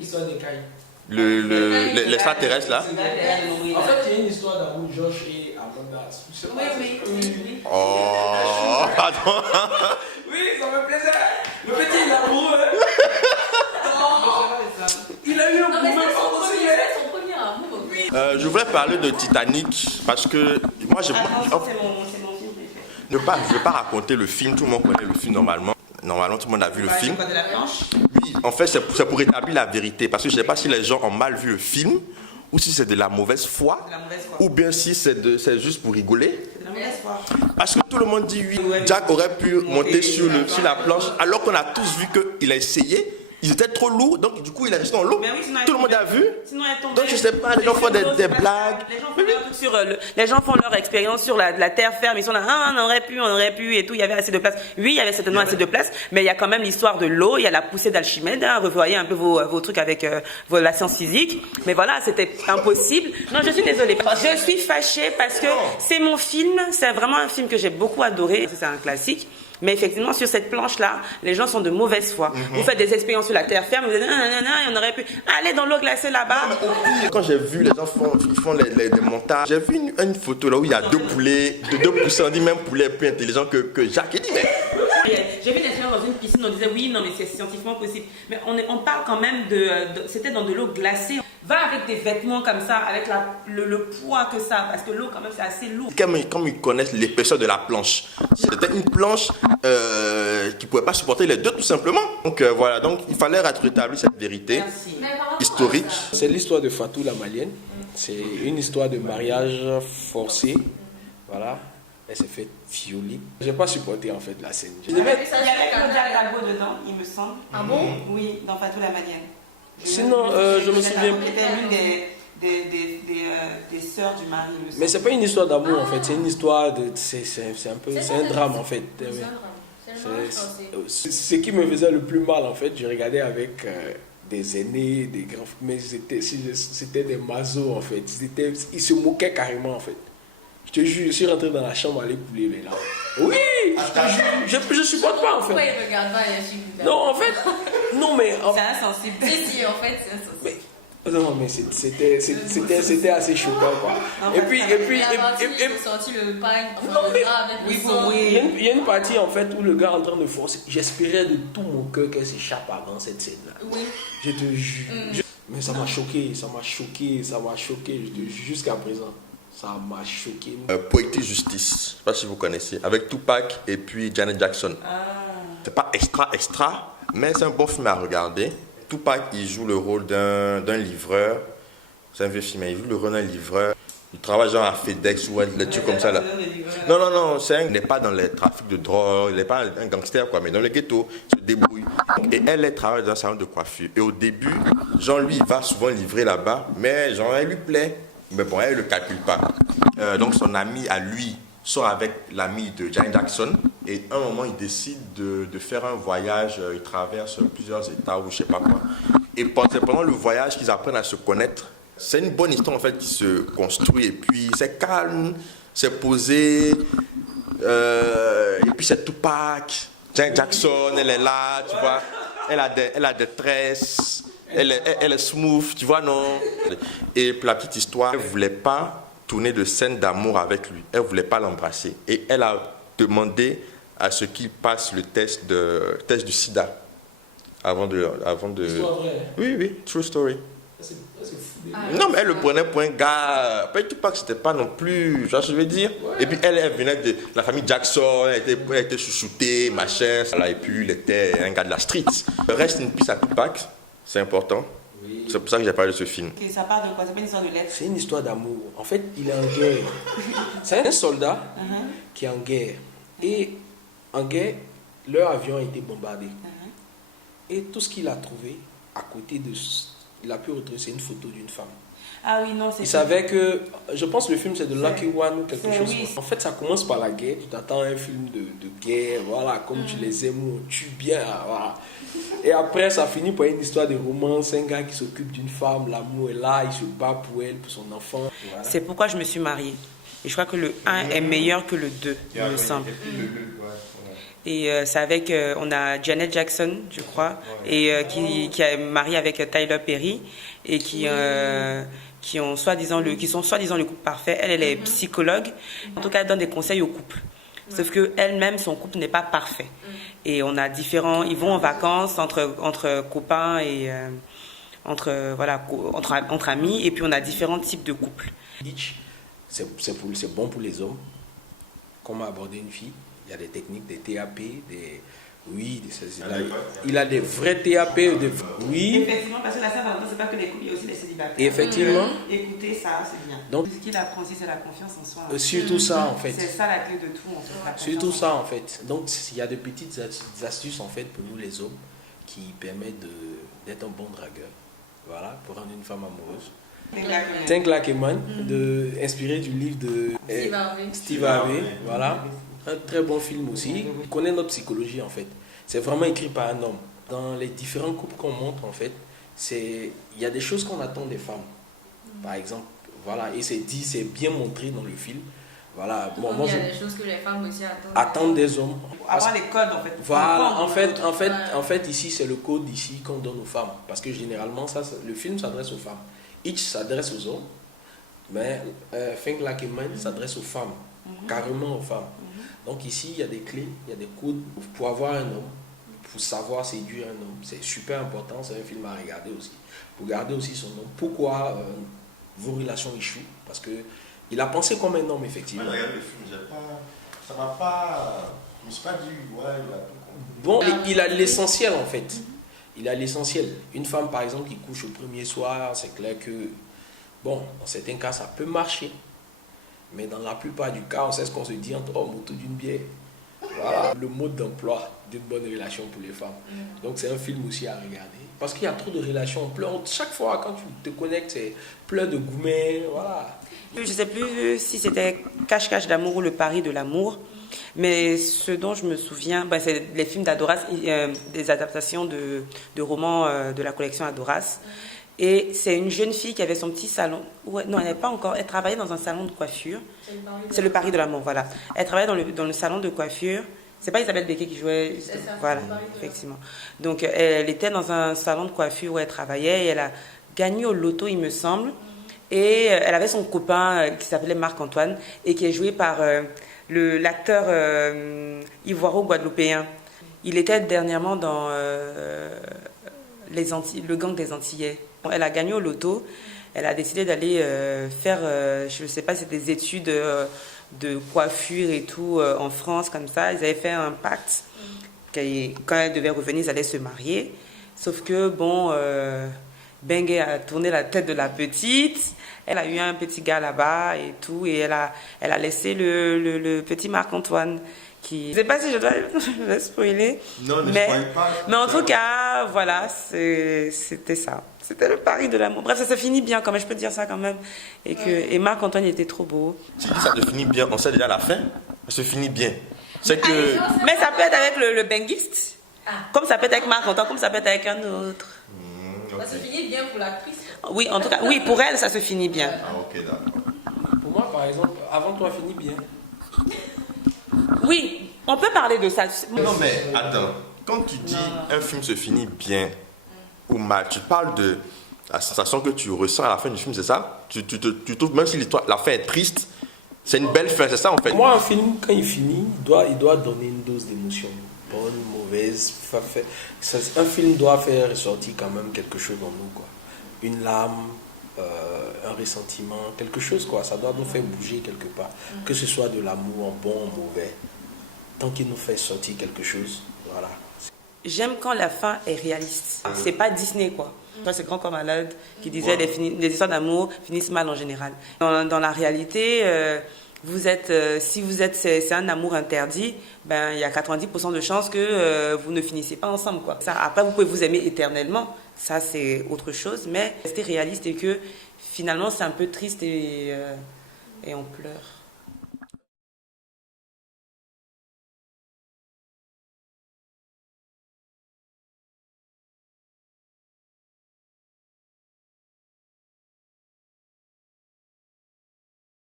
L'histoire des cailles. L'extraterrestre là. En fait, il y a une histoire d'amour Josh et Amanda. Oui. Oh, pardon. Oui, ça me plaisait. Le petit, il est amoureux. Il a eu un Non, mais moment c'est aussi. son premier amour. Je voulais parler de Titanic parce que moi, C'est mon film préféré. je ne vais pas raconter le film, tout le monde connaît le film normalement. Normalement, tout le monde a vu le film. De la planche. Oui, en fait, c'est pour établir la vérité. Parce que je ne sais pas si les gens ont mal vu le film, ou si c'est de la mauvaise foi, ou bien si c'est juste pour rigoler. C'est de la mauvaise foi. Parce que tout le monde dit oui, Jack aurait pu monter sur la planche, alors qu'on a tous vu qu'il a essayé. Ils étaient trop lourds, donc du coup il est resté dans l'eau. Tout le monde a vu. Donc je sais pas, les gens font des blagues. Les gens font leur expérience sur la terre ferme. Ils sont là, ah, on aurait pu et tout. Il y avait assez de place. Oui, il y avait certainement assez de place, mais il y a quand même l'histoire de l'eau. Il y a la poussée d'Archimède. Hein, revoyez un peu vos trucs avec la science physique. Mais voilà, c'était impossible. Non, je suis désolée. Je suis fâchée parce que c'est mon film. C'est vraiment un film que j'ai beaucoup adoré. C'est un classique. Mais effectivement, sur cette planche-là, les gens sont de mauvaise foi. Vous faites des expériences sur la terre ferme, vous dites, on aurait pu aller dans l'eau glacée là-bas. Quand j'ai vu les gens font les montages, j'ai vu une photo là où il y a deux poulets, deux poussins, on dit même poulet plus intelligent que Jacques. Il dit, mais... J'ai vu des expériences dans une piscine, on disait oui, non mais c'est scientifiquement possible. Mais on parle quand même c'était dans de l'eau glacée. Va avec des vêtements comme ça, avec le poids que ça, parce que l'eau quand même c'est assez lourd. Comme ils connaissent l'épaisseur de la planche, c'était une planche qui ne pouvait pas supporter les deux tout simplement. Donc voilà, donc il fallait rétablir cette vérité historique. C'est l'histoire de Fatou la Malienne. C'est une histoire de mariage forcé. Voilà. Elle s'est fait violer. Je n'ai pas supporté en fait la scène. Il y avait Claudia Talbot dedans, il me semble. Ah bon? Oui, dans Fatou la Malienne. Sinon, je me souviens. C'était l'une des sœurs du mari. Mais c'est pas une histoire d'amour en fait, c'est une histoire de. C'est un drame en fait. Ce qui me faisait le plus mal en fait, je regardais avec des aînés, des grands. Mais c'était des mazos en fait. Ils se moquaient carrément en fait. Je te jure, je suis rentré dans la chambre à aller couler les larmes. Oui, je te jure, je supporte pas en fait. Pourquoi il regarde pas les films? Non, en fait, non mais... C'est insensible. Si, en fait, c'est insensible. Non, mais c'était assez choquant quoi. Et puis sorti le pain, non, mais, avec le sang. il y a une partie en fait où le gars est en train de forcer. J'espérais de tout mon cœur qu'elle s'échappe avant cette scène là. Oui. Je te jure. Mais ça m'a choqué, je te jure, jusqu'à présent. Ça m'a choqué. Poétique Justice, je ne sais pas si vous connaissez, avec Tupac et puis Janet Jackson. C'est pas extra, mais c'est un bon film à regarder. Tupac, il joue le rôle d'un livreur. C'est un vieux film, il joue le rôle d'un livreur. Il travaille genre à FedEx ou des trucs comme ça là. Non, il n'est pas dans les trafics de drogue, il n'est pas un gangster quoi, mais dans le ghetto, il se débrouille. Et elle travaille dans un salon de coiffure. Et au début, Jean lui, il va souvent livrer là-bas, mais Jean, elle lui plaît. Mais bon, elle ne le calcule pas. Donc son ami à lui sort avec l'ami de Janet Jackson. Et à un moment, il décide de faire un voyage. Il traverse plusieurs États ou je ne sais pas quoi. Et pendant le voyage qu'ils apprennent à se connaître. C'est une bonne histoire en fait qui se construit. Et puis c'est calme, c'est posé. Et puis c'est Tupac. Janet Jackson, elle est là, tu vois. Elle a des tresses. Elle est smooth, tu vois, non? Et pour la petite histoire, elle ne voulait pas tourner de scène d'amour avec lui. Elle ne voulait pas l'embrasser. Et elle a demandé à ce qu'il passe le test du sida. Avant de... Histoire vraie. Oui, true story. C'est fou. Non, mais elle le prenait pour un gars. Pas tout pas que c'était pas non plus. Tu vois ce que je veux dire? Ouais. Et puis elle venait de la famille Jackson, elle était chouchoutée, machin. Et puis il était un gars de la street. Reste une piste à Tupac. C'est important. Oui. C'est pour ça que j'ai parlé de ce film. Okay, ça parle de quoi? C'est pas une histoire de lettres? C'est une histoire d'amour. En fait, il est en guerre. C'est un soldat qui est en guerre. Et en guerre, leur avion a été bombardé. Et tout ce qu'il a trouvé à côté de... Il a pu retrouver, c'est une photo d'une femme. Ah oui, non, c'est... Il savait que... Je pense que le film, c'est de Lucky One ou quelque chose. Oui. En fait, ça commence par la guerre. Tu t'attends à un film de guerre, voilà, comme tu les aimes, où on tue bien, voilà. Et après, ça finit par une histoire de romance. Un gars qui s'occupe d'une femme, l'amour est là, il se bat pour elle, pour son enfant. Voilà. C'est pourquoi je me suis mariée. Et je crois que le 1 est meilleur que le 2, il me semble. Et c'est avec, on a Janet Jackson, je crois, et qui est mariée avec Tyler Perry, et qui sont soi-disant le couple parfait. Elle est psychologue. En tout cas, elle donne des conseils au couple. Sauf que elle-même, son couple n'est pas parfait. Et on a ils vont en vacances entre copains et entre amis. Et puis on a différents types de couples. C'est bon pour les hommes. Comment aborder une fille? Il y a des techniques, des TAP, il a des vrais TAP. Oui. Effectivement, parce que la Saint-Valentin, c'est pas que les couples, il y a aussi les célibataires. Effectivement. Écoutez, ça, c'est bien. Donc, ce qu'il apprend aussi, c'est la confiance en soi. Surtout ça, en fait. C'est ça la clé de tout, en fait. Surtout ça, en fait. Donc, il y a de petites astuces, en fait, pour nous les hommes, qui permettent d'être un bon dragueur. Voilà, pour rendre une femme amoureuse. Think Like a Man, inspiré du livre de Steve Harvey. Voilà. Un très bon film aussi. Il connaît notre psychologie, en fait. C'est vraiment écrit par un homme. Dans les différents couples qu'on montre, en fait, il y a des choses qu'on attend des femmes. Par exemple, voilà, et c'est bien montré dans le film. Voilà. Bon, il y a des choses que les femmes aussi attendent des hommes. Avoir les codes, en fait. Voilà, en fait, ici, c'est le code ici qu'on donne aux femmes. Parce que généralement, le film s'adresse aux femmes. Itch s'adresse aux hommes, mais Think Like a Man s'adresse aux femmes, carrément aux femmes. Donc ici, il y a des clés, il y a des codes pour avoir un homme, pour savoir séduire un homme. C'est super important, c'est un film à regarder aussi. Pour garder aussi son homme. Pourquoi vos relations échouent? Parce qu'il a pensé comme un homme, effectivement. Ouais, regarde le film, ça m'a pas... Je me suis pas dit, ouais, il a tout compris. Bon, il a l'essentiel en fait. Il a l'essentiel. Une femme, par exemple, qui couche au premier soir, c'est clair que, bon, dans certains cas, ça peut marcher. Mais dans la plupart du cas, on sait ce qu'on se dit entre hommes autour d'une bière. Voilà le mode d'emploi d'une bonne relation pour les femmes. Donc c'est un film aussi à regarder. Parce qu'il y a trop de relations. Chaque fois, quand tu te connectes, c'est plein de gourmets. Voilà. Je ne sais plus si c'était Cache-Cache d'amour ou Le Pari de l'amour. Mais ce dont je me souviens, c'est les films d'Adoras, des adaptations de romans de la collection Adoras. Et c'est une jeune fille qui avait son petit salon. Ouais, non, elle n'avait pas encore. Elle travaillait dans un salon de coiffure. C'est Le Pari de l'amour, voilà. Elle travaillait dans le salon de coiffure. C'est pas Isabelle Becquet qui jouait. Voilà, effectivement. Donc, elle était dans un salon de coiffure où elle travaillait et elle a gagné au loto, il me semble. Et elle avait son copain qui s'appelait Marc-Antoine et qui est joué par l'acteur ivoiro-guadeloupéen. Il était dernièrement dans le gang des Antillais. Elle a gagné au loto. Elle a décidé d'aller faire, je ne sais pas, c'est des études de coiffure et tout en France, comme ça. Ils avaient fait un pacte. Quand elle devait revenir, ils allaient se marier. Sauf que, bon, Bengue a tourné la tête de la petite. Elle a eu un petit gars là-bas et tout. Et elle a laissé le petit Marc-Antoine. Je ne sais pas si je dois spoiler. Non, ne spoil pas. Mais en tout cas, voilà, c'était ça. C'était le pari de l'amour. Bref, ça se finit bien quand même, je peux dire ça quand même. Et Marc-Antoine était trop beau. Si ça se finit bien, on sait déjà la fin. Ça se finit bien. C'est que... Mais ça peut être avec le benguiste. Comme ça peut être avec Marc-Antoine, comme ça peut être avec un autre. Ça se finit bien pour l'actrice. Oui, en tout cas, oui, pour elle, ça se finit bien. Ah, ok, d'accord. Pour moi, par exemple, Avant toi finit bien. Oui, on peut parler de ça. Non, mais attends. Quand tu dis un film se finit bien ou mal, tu parles de la sensation que tu ressens à la fin du film, c'est ça? Tu trouves, même si la fin est triste, c'est une belle fin, c'est ça en fait? Moi, un film, quand il finit, il doit donner une dose d'émotion. Bonne, mauvaise. Un film doit faire ressortir quand même quelque chose en nous, quoi. Une larme, un ressentiment, quelque chose, quoi. Ça doit nous faire bouger quelque part. Que ce soit de l'amour, bon ou mauvais. Tant qu'il nous fait sortir quelque chose, voilà. J'aime quand la fin est réaliste. C'est pas Disney, quoi. C'est Grand Corps Malade qui disait les histoires d'amour finissent mal en général. Dans la réalité, si vous êtes, c'est un amour interdit, il y a 90% de chances que vous ne finissez pas ensemble, quoi. Ça, après, vous pouvez vous aimer éternellement. Ça, c'est autre chose. Mais rester réaliste et que finalement, c'est un peu triste et on pleure.